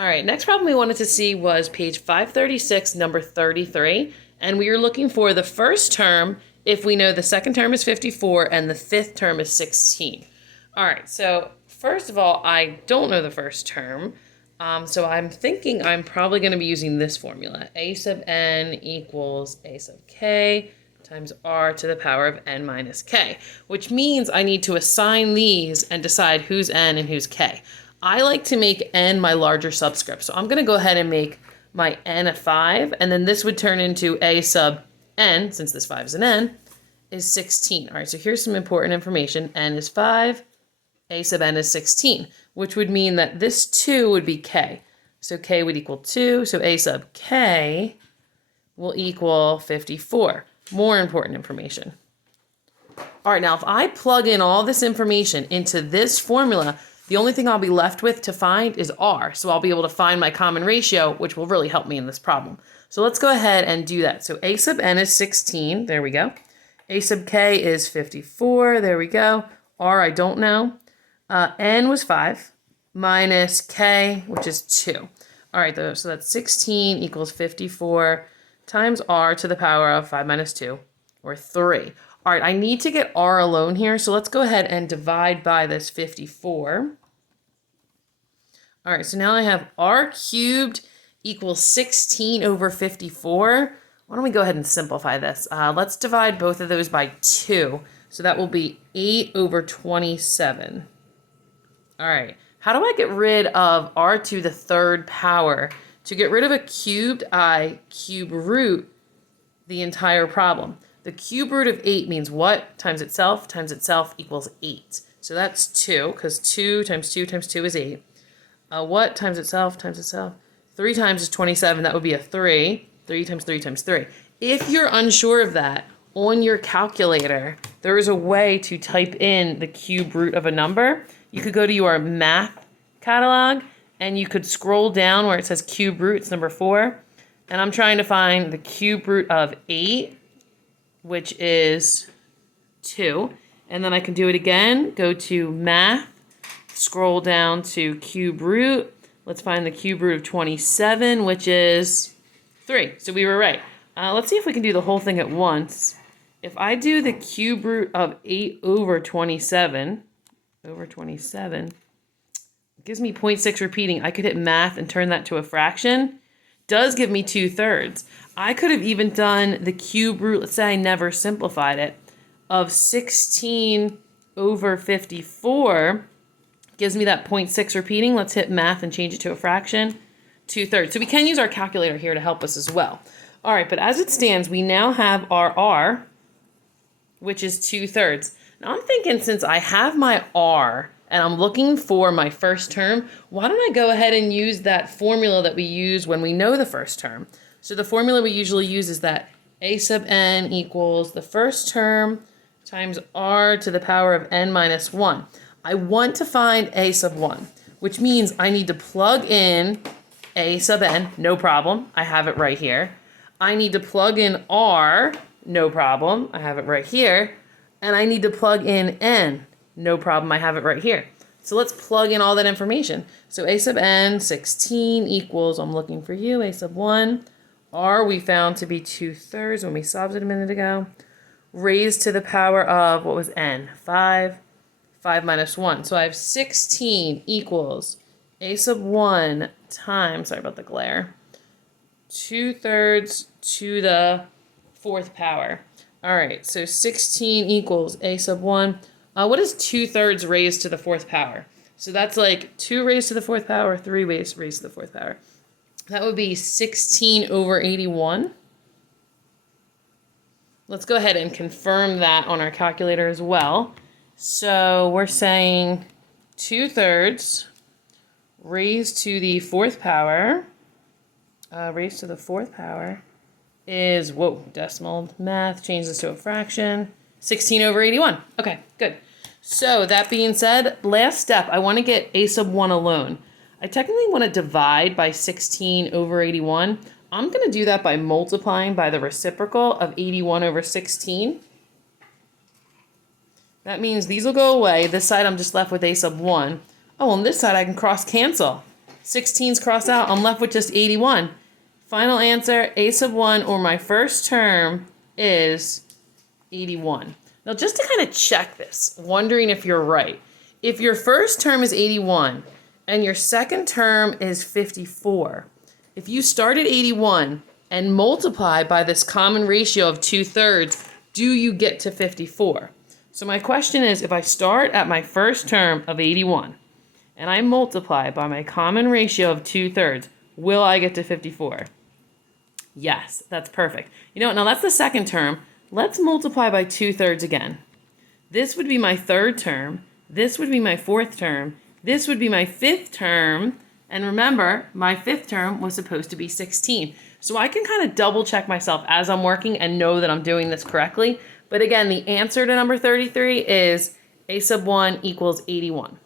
All right, next problem we wanted to see was page 536, number 33. And we are looking for the first term if we know the second term is 54 and the fifth term is 16. All right, so first of all, I don't know the first term. So I'm thinking I'm probably going to be using this formula. A sub n equals a sub k times r to the power of n minus k, which means I need to assign these and decide who's n and who's k. I like to make n my larger subscript, so I'm going to go ahead and make my n a 5, and then this would turn into a sub n, since this 5 is an n, is 16. All right, so here's some important information. N is 5, a sub n is 16, which would mean that this 2 would be k. So k would equal 2, so a sub k will equal 54. More important information. All right, now if I plug in all this information into this formula, the only thing I'll be left with to find is r. So I'll be able to find my common ratio, which will really help me in this problem. So let's go ahead and do that. So a sub n is 16. There we go. A sub k is 54. There we go. R I don't know. N was 5 minus k, which is 2. All right, so that's 16 equals 54 times r to the power of 5 minus 2, or 3. All right, I need to get r alone here, so let's go ahead and divide by this 54. All right, so now I have r cubed equals 16 over 54. Why don't we go ahead and simplify this? Let's divide both of those by 2. So that will be 8 over 27. All right, how do I get rid of r to the third power? To get rid of a cubed, I cube root the entire problem. The cube root of 8 means what? Times itself equals 8. So that's 2, because 2 times 2 times 2 is 8. What times itself times itself? 3 times is 27. That would be a 3. 3 times 3 times 3. If you're unsure of that, on your calculator, there is a way to type in the cube root of a number. You could go to your math catalog, and you could scroll down where it says cube root, it's number 4. And I'm trying to find the cube root of 8, which is 2. And then I can do it again, go to math, scroll down to cube root. Let's find the cube root of 27, which is 3. So we were right. Let's see if we can do the whole thing at once. If I do the cube root of 8 over 27, it gives me 0.6 repeating. I could hit math and turn that to a fraction. Does give me 2/3. I could have even done the cube root, let's say I never simplified it, of 16 over 54. Gives me that 0.6 repeating. Let's hit math and change it to a fraction. 2/3. So we can use our calculator here to help us as well. All right, but as it stands, we now have our r, which is 2/3. Now I'm thinking, since I have my r and I'm looking for my first term, why don't I go ahead and use that formula that we use when we know the first term? So the formula we usually use is that a sub n equals the first term times r to the power of n minus 1. I want to find a sub 1, which means I need to plug in a sub n, no problem, I have it right here. I need to plug in r, no problem, I have it right here. And I need to plug in n, no problem, I have it right here. So let's plug in all that information. So a sub n, 16 equals, I'm looking for you, a sub 1. R we found to be 2/3 when we solved it a minute ago. Raised to the power of, what was n? 5. 5 minus 1. So I have 16 equals a sub 1 times, sorry about the glare, 2/3 to the 4th power. All right, so 16 equals a sub 1. What is 2/3 raised to the 4th power? So that's like 2 raised to the 4th power, 3 raised to the 4th power. That would be 16 over 81. Let's go ahead and confirm that on our calculator as well. So we're saying 2/3 raised to the 4th power, is, whoa, decimal math, change this to a fraction, 16 over 81. Okay, good. So that being said, last step, I want to get a sub 1 alone. I technically want to divide by 16 over 81. I'm going to do that by multiplying by the reciprocal of 81 over 16. That means these will go away. This side I'm just left with a sub 1. Oh, on this side I can cross cancel. 16's crossed out. I'm left with just 81. Final answer, a sub 1, or my first term, is 81. Now, just to kind of check this, wondering if you're right. If your first term is 81 and your second term is 54, if you start at 81 and multiply by this common ratio of 2/3, do you get to 54? So my question is, if I start at my first term of 81 and I multiply by my common ratio of 2/3, will I get to 54? Yes, that's perfect. You know what? Now that's the second term. Let's multiply by 2/3 again. This would be my third term. This would be my fourth term. This would be my fifth term. And remember, my fifth term was supposed to be 16. So I can kind of double check myself as I'm working and know that I'm doing this correctly. But again, the answer to number 33 is a sub 1 equals 81.